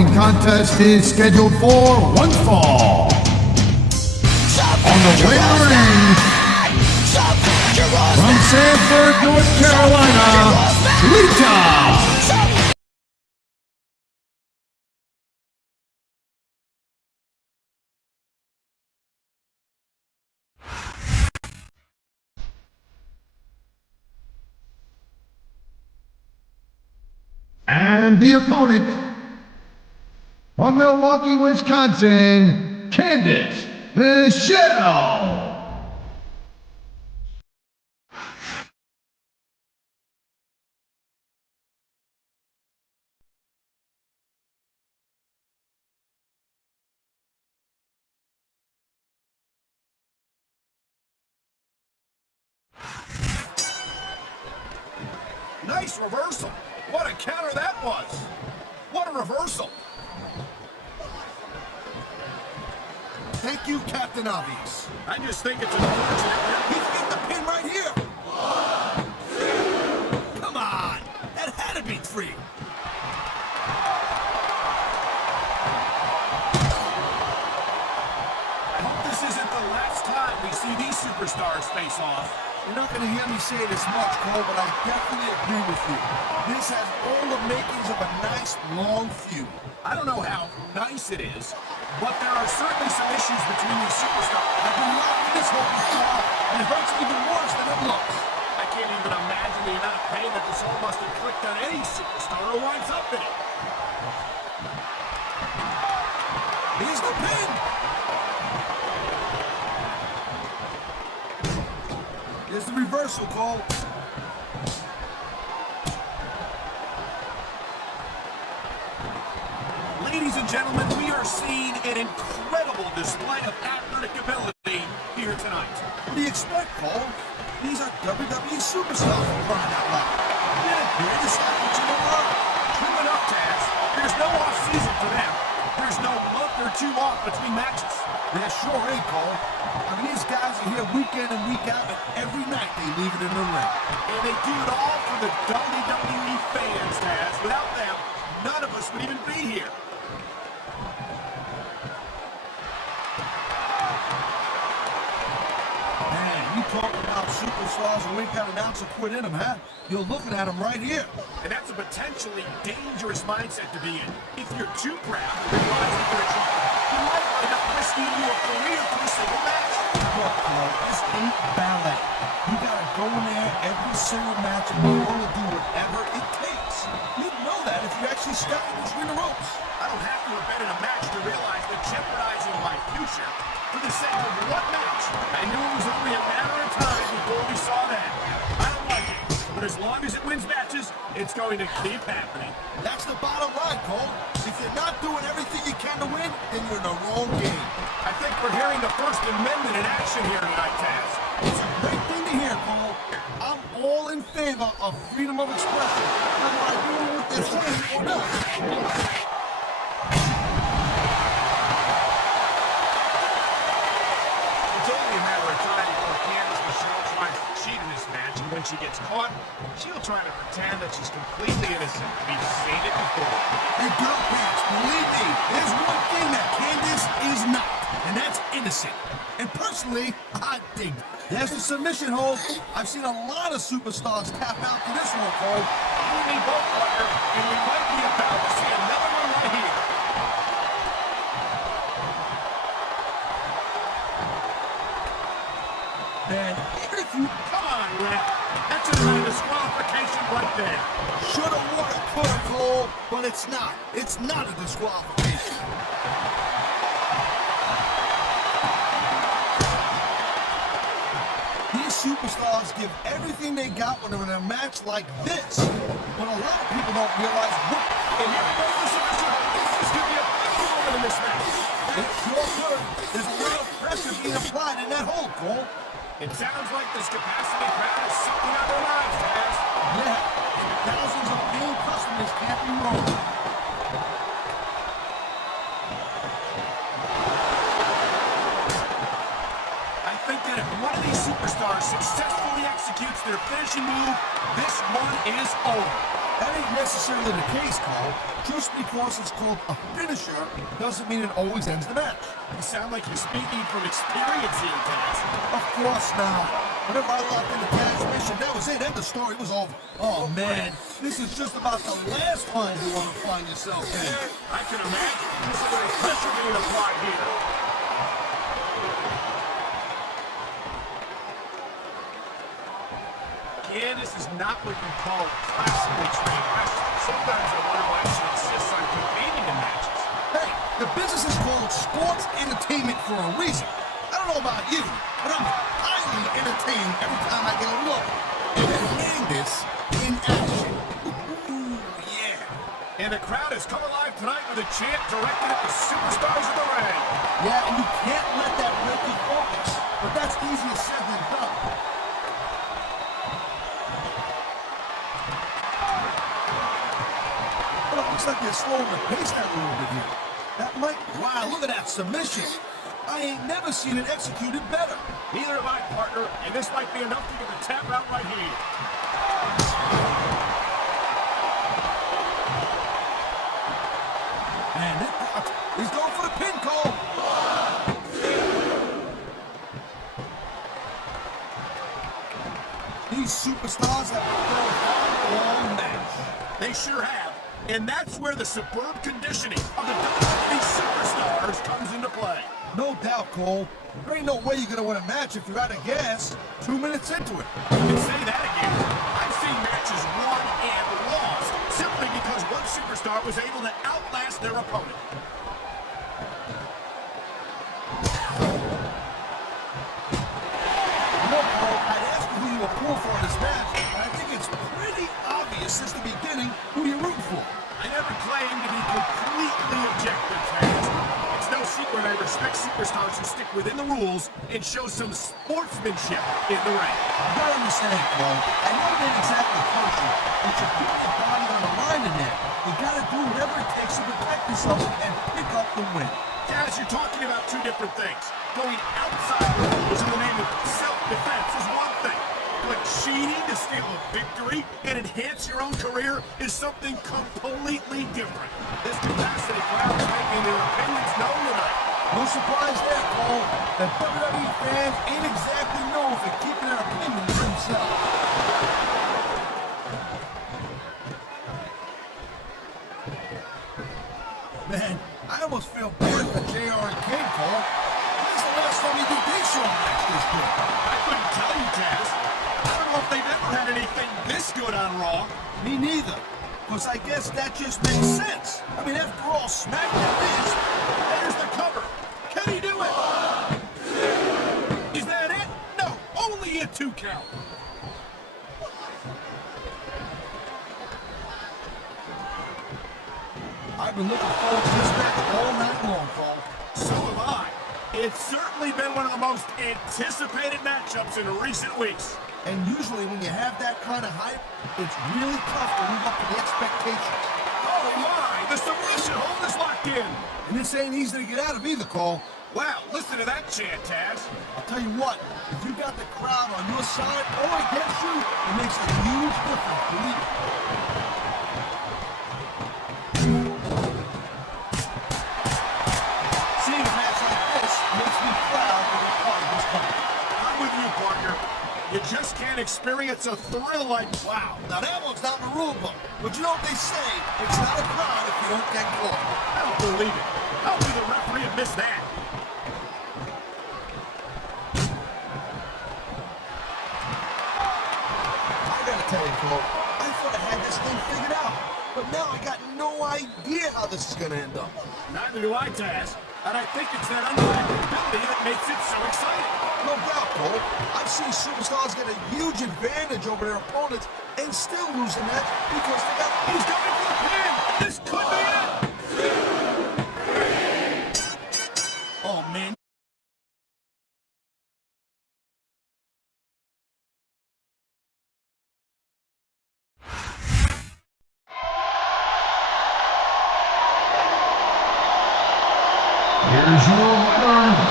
following contest is scheduled for one fall. On the way to the ring, from Sanford, North Carolina, Lita. And the opponent, from Milwaukee, Wisconsin, Candice, Michelle. Nice reversal. What a counter that was. What a reversal. Thank you, Captain Obvious. I just think it's unfortunate. He can get the pin right here. 1, 2. Come on. That had to be 3. I hope this isn't the last time we see these superstars face off. You're not going to hear me say this much, Cole, but I definitely agree with you. This has all the makings of a nice, long feud. I don't know how nice it is, but there are certainly some issues between these superstars. I've been loving this whole style, and it hurts even worse than it looks. I can't even imagine the amount of pain that this all must inflict on any superstar who winds up in it. Here's the pin. Here's the reversal, Cole. Ladies and gentlemen, we are seeing an incredible display of athletic ability here tonight. What do you expect, Cole? These are WWE superstars for crying out loud. Yeah, greatest athletes in the world. True enough, Taz. There's no off-season for them. There's no month or 2 off between matches. There sure ain't, Cole. I mean, these guys are here week in and week out, and every night they leave it in the ring. And they do it all for the WWE fans, Taz. Without them, none of us would even be here. Man, you talking about superstars and we've got an ounce of quit in them, huh? You're looking at them right here. And that's a potentially dangerous mindset to be in. If you're too proud to realize that you're a champion, you might end up risking your career for a single match. Look, Cole, this ain't ballet. You gotta go in there every single match and be willing to do whatever it takes. You'd know that if you actually step in between the ropes. I don't have to have been in a match to realize that jeopardizing my future for the sake of one match. I knew it was only a matter of time before we saw that. I don't like it, but as long as it wins matches, it's going to keep happening. That's the bottom line, Cole. If you're not doing everything you can to win, then you're in the wrong game. I think we're hearing the First Amendment in action here tonight, Taz. It's a great thing to hear, Cole. I'm all in favor of freedom of expression. Whether I do what they're saying or not. It's only a matter of time before Candice Michelle tries to cheat in this match, and when she gets caught, she'll try to pretend that she's completely innocent. We've seen it before. And girl pants, believe me, there's one thing that Candice is not, and that's innocent. And personally, I dig it. There's the submission hold. I've seen a lot of superstars tap out to this one, Cole. You and me both, partner, and we might be about to see another one right here. Man, if you... Come on, Rhett. That's a disqualification right there. Shoulda, woulda, coulda, Cole, but it's not. It's not a disqualification. These superstars give everything they got when they're in a match like this. But a lot of people don't realize what... And here goes the submission. This is going to be a big moment in this match. It sure could. There's a lot of pressure being applied in that hold, Cole. It sounds like this capacity crowd is sucking out their lives, Taz. Yeah, and thousands of paying customers can't be wrong. I think that if one of these superstars successfully executes their finishing move, this one is over. That ain't necessarily the case, Cole. Just because it's called a finisher doesn't mean it always ends the match. You sound like you're speaking from experience here, Taz. Of course now. Whenever I locked in the Taz mission, that was it. End of story. It was over. Oh, man. This is just about the last time you want to find yourself in. I can imagine. This is a pressure being applied here. Candice is not what you call classically trained wrestler. Sometimes I wonder why she insists on competing in matches. Hey, the business is called sports entertainment for a reason. I don't know about you, but I'm highly entertained every time I get a look at Candice in action. Ooh, yeah. And the crowd has come alive tonight with a chant directed at the superstars of the ring. Yeah, and you can't let that break your focus. But that's easier said than done. Looks like they're slowing the pace down a little bit here. That might... Wow, look at that submission. I ain't never seen it executed better. Neither have I, partner, and this might be enough to get the tap out right here. Man, he's going for the pin, Cole. These superstars have a long match. They sure have. And that's where the superb conditioning of the WWE superstars comes into play. No doubt, Cole. There ain't no way you're going to win a match if you're out of gas 2 minutes into it. You can say that again. I've seen matches won and lost simply because one superstar was able to outlast their opponent. No, Cole, I'd ask you who you were pulling for in this match, but I think it's pretty obvious since the beginning who you're rooting for. I never claim to be completely objective, fans. It's no secret I respect superstars who stick within the rules and show some sportsmanship in the ring. You gotta understand, Cole. I know it ain't exactly kosher, but you're putting your body on the line in there. You gotta do whatever it takes to protect yourself and pick up the win. Guys, you're talking about two different things. Going outside the rules in the name of self-defense is one thing. But cheating to steal a victory and enhance your own career is something completely different. This capacity crowd is making their opinions known tonight. No surprise there, Cole. The WWE fans ain't exactly known for keeping their opinions to themselves. Man, I almost feel bad for JR and Kane, Cole. When's the last time you did this show match this good? I couldn't tell you, Taz. I don't know if they've ever had anything this good on Raw. Me neither. Because I guess that just makes sense. I mean, after all, SmackDown is. There's the cover. Can he do it? Is that it? No, only a 2 count. I've been looking forward to this match all night long, Paul. So have I. It's certainly been one of the most anticipated matchups in recent weeks. And usually when you have that kind of hype, it's really tough to live up to the expectations. Oh my, the submission hold is locked in. And this ain't easy to get out of either, Cole. Wow, listen to that chant, Taz. I'll tell you what, if you got the crowd on your side or against you, it makes a huge difference, believe me. Seeing a match like this makes me proud to be part of this company. I'm with you, partner. You just can't experience a thrill like, wow. Now that one's not in the rule book. But you know what they say, it's not a crowd if you don't get caught. I don't believe it. How could the referee have missed that? I gotta tell you, Cole, I thought I had this thing figured out. But now I got no idea how this is gonna end up. Neither do I, Taz. And I think it's that unpredictability that makes it so exciting. No doubt, Cole. I've seen superstars get a huge advantage over their opponents and still lose the match because they got... He's going for the pin! This could be it! Oh, man. Here's your winner,